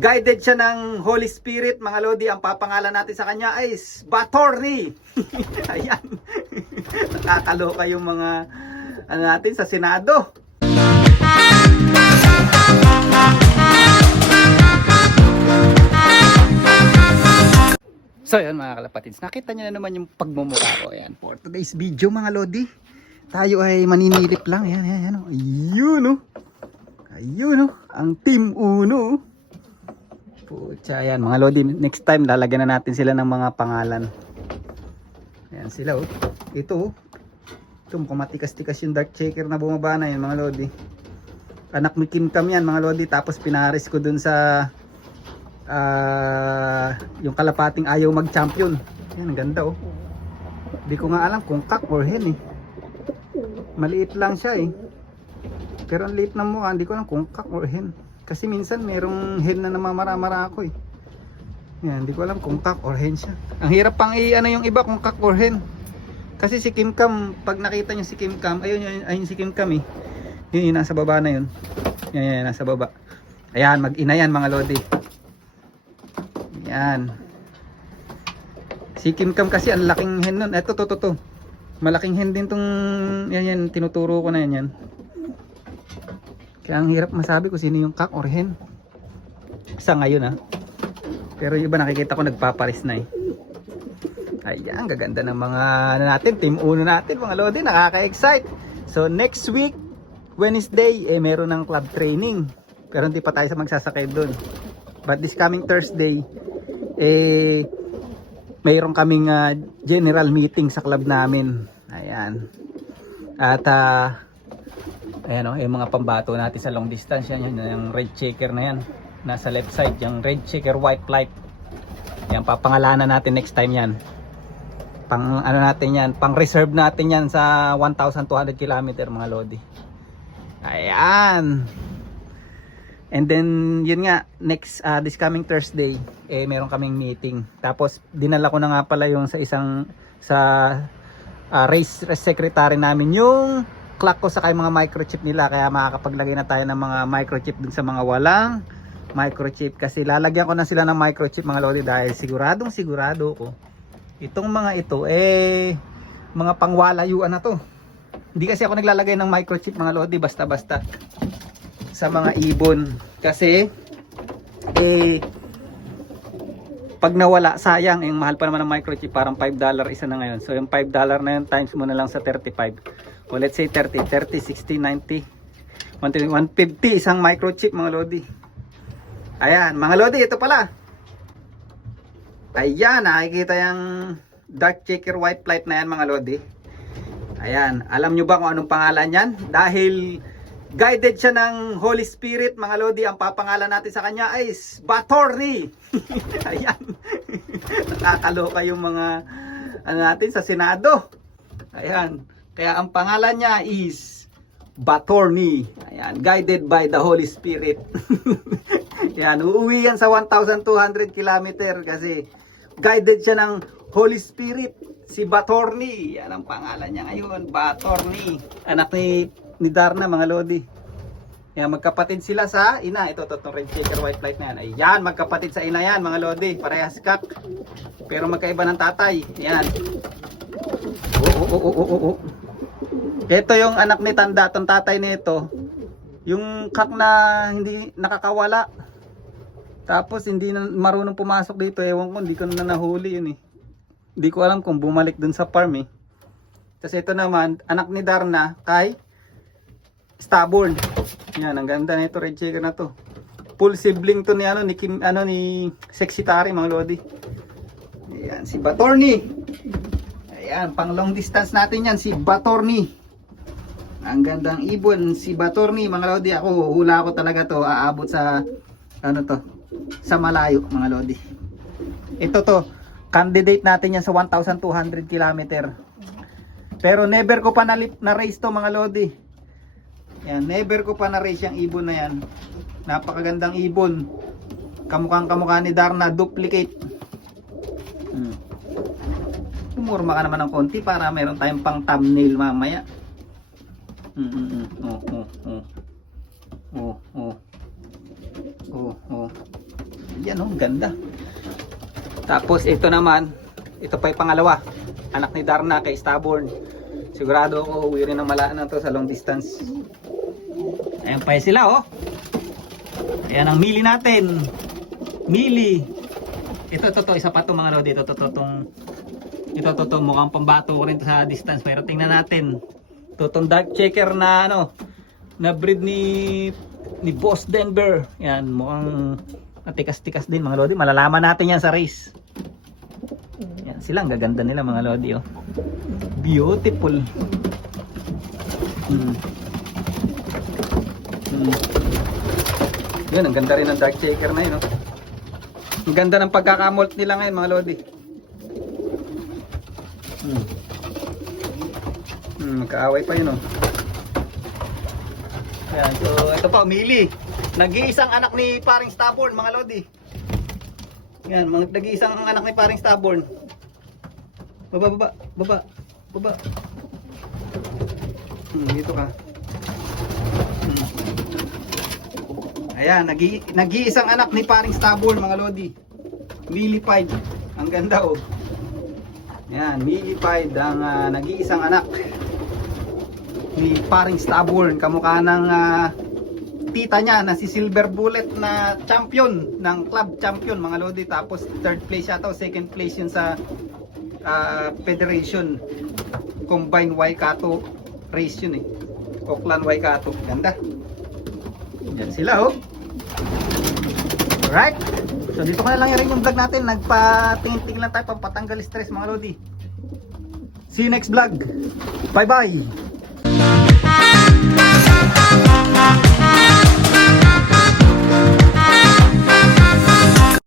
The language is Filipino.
guided siya ng Holy Spirit, mga Lodi. Ang papangalan natin sa kanya ay Batorni. Ayan. Nakakaloka yung mga ano natin sa Senado. So yun mga kalapatids, nakita nyo na naman yung pagmumukha ko. Ayan, for today's video mga Lodi, tayo ay maninilip lang. Ayan, ayan, ayan. Ayun o. Ayun o. Ang Team Uno. Pucha, ayan mga Lodi, next time lalagyan na natin sila ng mga pangalan. Ayan sila o. Ito o. Ito mukhang matikas-tikas yung dark checker na bumaba na yan mga Lodi. Anak ni Kim Kam yan mga Lodi. Tapos pinaris ko dun sa yung kalapating ayaw mag-champion. Yan, ang ganda oh. Hindi ko nga alam kung cock or hen eh. Maliit lang siya eh. Pero ang liit na mukha, hindi ko alam kung cock or hen. Kasi minsan merong hen na namamara-mara ako eh. Yan, hindi ko alam kung cock or hen siya. Ang hirap pang i-ano yung iba kung cock or hen. Kasi si Kim Kam, pag nakita niyo si Kim Kam, ayun si Kim Kam eh. Yun, nasa baba na yun. Yan, nasa baba. Ayan, mag-ina yan mga Lodi. Yan. Si Kim Kam kasi ang laking hen nun. Eto, to. Malaking hen din tong, yan, tinuturo ko na yan. Kaya ang hirap masabi kung sino yung cock or hen. Sa ngayon ha. Pero yung iba nakikita ko nagpaparis na eh. Ayan, gaganda ng mga ano natin, Team Uno natin mga Lodi, nakaka-excite. So next week, Wednesday, meron ng club training. Pero hindi pa tayo magsasakay doon. But this coming Thursday, mayroon kaming general meeting sa club namin. Ayan. At ayan o, yung mga pambato natin sa long distance yan, yung red checker na yan. Nasa left side, yung red checker white flight. Yan, papangalanan natin next time yan. Pang ano natin yan, pang reserve natin yan sa 1,200 km mga Lodi. Ayan. And then yun nga, next this coming Thursday meron kaming meeting. Tapos dinala ko na nga pala yung race secretary namin yung clock ko sa kay mga microchip nila, kaya makakapaglagay na tayo ng mga microchip dun sa mga walang microchip, kasi lalagyan ko na sila ng microchip mga Lodi, dahil sigurado ko itong mga ito mga pangwalayuan na to. Hindi kasi ako naglalagay ng microchip mga Lodi basta-basta sa mga ibon, kasi pag nawala sayang, yung mahal pa naman ng microchip, parang $5 isa na ngayon. So yung $5 na yun times mo na lang sa 35, o let's say 30, 60, 90, 150 isang microchip mga Lodi. Ayan mga Lodi, ito pala. Ayan, nakikita yung dark checker white flight na yan mga Lodi. Ayan, alam nyo ba kung anong pangalan yan? Dahil guided siya ng Holy Spirit mga Lodi, ang papangalan natin sa kanya ay Batorni. Ayan. Nakakaloka yung mga ano natin sa Senado. Ayan. Kaya ang pangalan niya is Batorni. Ayan, guided by the Holy Spirit. Ayan, uuwi yan sa 1,200 km kasi guided siya ng Holy Spirit, si Batorni. Yan ang pangalan niya ngayon, Batorni. Anak ni Darna mga Lodi. Yan, magkapatid sila sa ina. Ito, red checker white flight na yan. Ayan, magkapatid sa ina yan mga Lodi. Parehas kak. Pero magkaiba ng tatay. Yan. Ito yung anak ni Tanda, itong tatay nito. Yung kak na hindi nakakawala. Tapos hindi na marunong pumasok dito. Ewan ko, hindi ko na nahuli yun eh. Hindi ko alam kung bumalik dun sa farm eh. Tapos ito naman, anak ni Darna kay stubborn. Yan, ang ganda na ito, red checker na to. Full sibling to ni ni Sexy Tari mga Lodi. Ayan, si Batorni. Ayan, pang long distance natin yan, si Batorni. Ang gandang ibon, si Batorni mga Lodi. Ako, hula ko talaga to, aabot sa sa malayo mga Lodi. Ito to, candidate natin yan sa 1,200 km. Pero never ko pa na race to mga Lodi. Yan, never ko pa na race yung ibon na yan. Napakagandang ibon. Kamukha ni Darna, duplicate. Umurma ka naman ng konti para meron tayong pang thumbnail mamaya. Yan oh, ganda. Tapos ito naman, ito pa yung pangalawa. Anak ni Darna kay Stubborn. Sigurado ako uwi rin ng Malaanan to sa long distance. Ayan pa sila oh. Ayan ang mili natin. Mili. Ito isa pa to mga lodi. Ito mukhang pambato rin sa distance. Pero tingnan natin. Itong dark checker na ano, na breed ni Boss Denver. Yan, mukhang matikas-tikas din mga lodi. Malalaman natin yan sa race. Yan, sila ang gaganda nila mga lodi oh. Beautiful. Yan, ang ganda rin ng dark checker na yun oh. Ang ganda ng pagkakamolt nila ngayon mga lodi. Magkaaway pa yun oh. Yan, so ito pa, Mili. Nag-iisang anak ni paring Stubborn mga lodi. Yan, nag-iisang anak ni paring Stubborn. Baba. Dito ka. Ayan, nag-iisang anak ni paring Stubborn mga lodi. Mili Pied. Ang ganda oh. Yan, Mili Pied ang nag-iisang anak ni paring Stubborn. Kamukha ng tita niya na si Silver Bullet na champion ng club champion mga lodi. Tapos third place yata o second place yun sa Federation Combined Waikato race yun eh. Auckland Waikato. Ganda. Yan sila oh. Alright. So dito ko na lang rin yung vlog natin. Nagpatingin-tingin lang tayo pampatanggal stress mga lodi. See you next vlog. Bye bye.